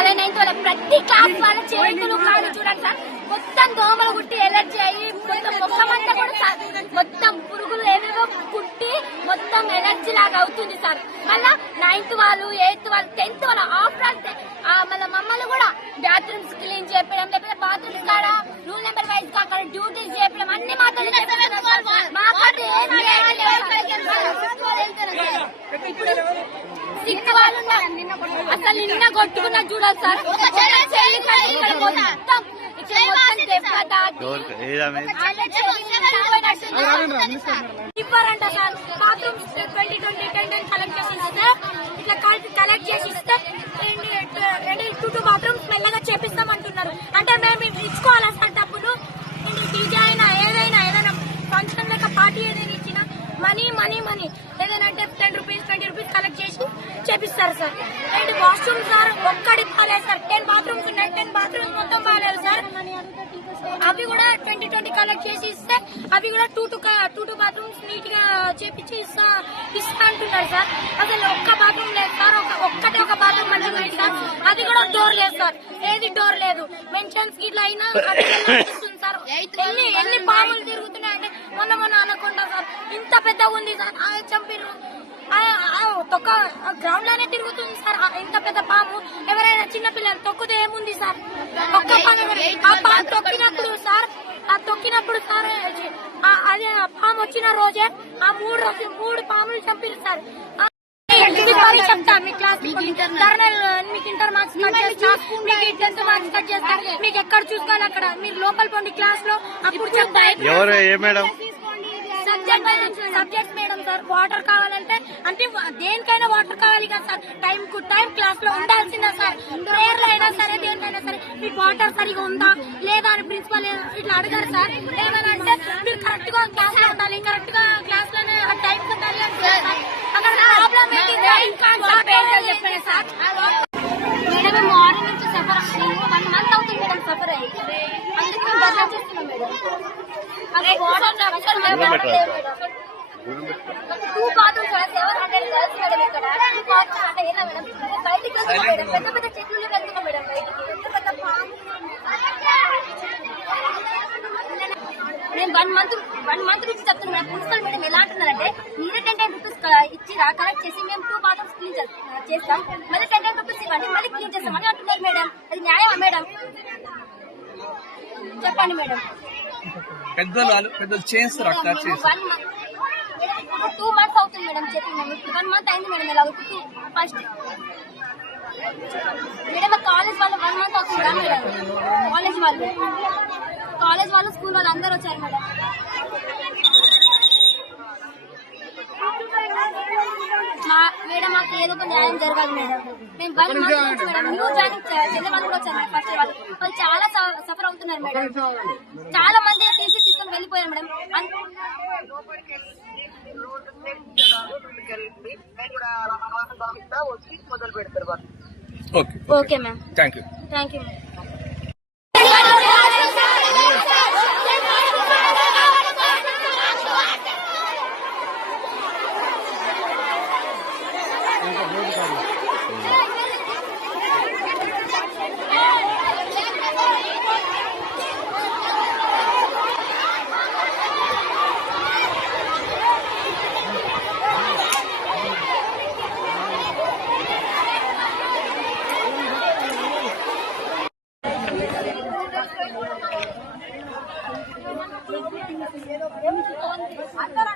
వాళ్ళ ప్రతి క్లాస్ వాళ్ళ చేతులు కాదు చూడండి సార్, మొత్తం దోమలు కుట్టి ఎలర్జీ అయ్యి మొత్తం ముఖమంతా కూడా సార్ మొత్తం పురుగులు ఏవేవో కుట్టి మొత్తం ఎలర్జీ లాగా అవుతుంది సార్. మళ్ళా 9th వాళ్ళు 8th వాళ్ళు 10th వాళ్ళు ఆఫ్టర్ మళ్ళీ మమ్మల్ని కూడా బాత్రూమ్స్ క్లీన్ చేయడం, లేకపోతే బాత్రూమ్స్ కాడ రూల్ నెంబర్ వైజ్ గా అక్కడ డ్యూటీస్ చేయడం అన్ని మాత్రం సిక్స్ వాళ్ళు అసలు నిన్న కొట్టుకున్న చూడాలి సార్. ఇవ్వరంట సార్ బాత్రూమ్స్ 2020 కలెక్ట్ చేసి ఇస్తే ఇట్లా కలెక్ట్ చేసి ఇస్తే 2 బాత్రూమ్స్ మెల్లగా చేపిస్తామంటున్నారు. అంటే మేము ఇచ్చుకోవాలా సార్ డబ్బులు? డీజే అయినా ఏదైనా ఫంక్షన్ లేక పార్టీ ఏదైనా ఇచ్చినా మనీ ఏదైనా అంటే 10 రూపీస్ 20 రూపీస్ కలెక్ట్ చేసి చేపిస్తారు సార్. అండ్ వాష్రూమ్ సార్ ఒక్కడి బాగాలేదు సార్. 10 బాత్రూమ్స్ ఉన్నాయి, 10 బాత్రూమ్స్ మొత్తం బాగాలేదు సార్. అవి కూడా 2020 కలెక్ట్ చేసి ఇస్తే అవి కూడా 2 బాత్రూమ్స్ నీట్ గా చేపించి ఇస్తా అంటున్నారు సార్. అసలు ఒక్క బాత్రూమ్ లేదు సార్, ఒక బాత్రూమ్ మంచిగా ఉంది సార్. అది కూడా డోర్ లేదు సార్, ఏది డోర్ లేదు. మెన్షన్స్ గిట్లా అయినా సార్. ఎన్ని పాములు తిరుగుతున్నాయంటే మొన్న అనకుండా సార్ ఇంత పెద్దగా ఉంది సార్. చంపిర్రు తొక్క గ్రౌండ్ లోనే తిరుగుతుంది సార్. ఇంత పెద్ద పాము ఎవరైనా చిన్నపిల్లలు తొక్కితే ఏముంది సార్? ఒక్క పాము తొక్కినప్పుడు సార్ అదే పాము వచ్చిన రోజే ఆ 3 పాములు చంపిరు సార్. చెప్తా మీ క్లాస్ మీకు ఇంటర్ మార్క్స్ కట్ చేస్తా, మీకు 10th మార్క్స్ కట్ చేస్తా. మీకు ఎక్కడ చూసుకోవాలి అక్కడ మీరు లోపల పోండి క్లాస్ లో. అప్పుడు చెప్తా సబ్జెక్ట్స్ మేడం సార్. వాటర్ కావాలంటే అంటే దేనికైనా వాటర్ కావాలి కదా సార్. టైం కు టైం క్లాస్ లో ఉండాల్సిందా సార్. ప్రేయర్ లో అయినా సరే దేనికైనా సరే మీకు వాటర్ సరిగా ఉందా లేదా అని ప్రిన్సిపల్ ఇట్లా అడగారు సార్. ఏమైనా అంటే మీరు కరెక్ట్ గా క్లాస్ లో ఉండాలి, కరెక్ట్ గా క్లాస్ లోనే టైం ఉండాలి అంటే అక్కడ ప్రాబ్లం ఏంటి? చెప్పాను సార్. మేడం మార్నింగ్ నుంచి సఫర్ 1 month అవుతుంది మేడం సఫర్ అయ్యి. అందుకు మేము బదలా చేస్తున్నాం మేడం. 2 bathrooms 700 girls madam. ఇక్కడ 2 బాత్రూమ్స్ అంటే ఎలా మేడం? బయటికి వెళ్తున్నాం మేడం, పెద్ద చెట్లు వెళ్తున్నాం మేడం బయటికి. పెద్ద పాము నేను 1 month నుంచి చెప్తున్నాను మేడం. ప్రిన్సిపల్ మేడం ఎలా అంటున్నారంటే మీరే 10 రూపీస్ ఇచ్చిరా కలెక్ట్ చేసి మేము 2 బాత్రూమ్స్ క్లీన్ చేస్తాం, మళ్ళీ 10 రూపీస్ ఇవ్వండి మళ్ళీ క్లీన్ చేస్తాం అని అంటున్నారు మేడం. అది న్యాయమా మేడం? చెప్పండి మేడం. పెద్దలు చేస్తారు 2 months అవుతుంది మేడం చెప్పి. మేము 1 month అయింది మేడం. ఇలా ఫస్ట్ మేడం కాలేజ్ వాళ్ళు 1 month అవుతుందా మేడం? కాలేజ్ వాళ్ళు స్కూల్ వాళ్ళు అందరూ వచ్చారు మేడం. మేడం మాకు ఏదో ఒక న్యాయం జరగాలి మేడం. మేము 1 month నుంచి మేడం న్యూ జాయిన్ చెల్లె వాళ్ళు కూడా వచ్చారు మేడం. ఫస్ట్ వాళ్ళు చాలా సఫర్ అవుతున్నారు మేడం. చాలా మంది తీసుకొని వెళ్ళిపోయారు madam. Okay ma'am, thank you ma'am. అందరూ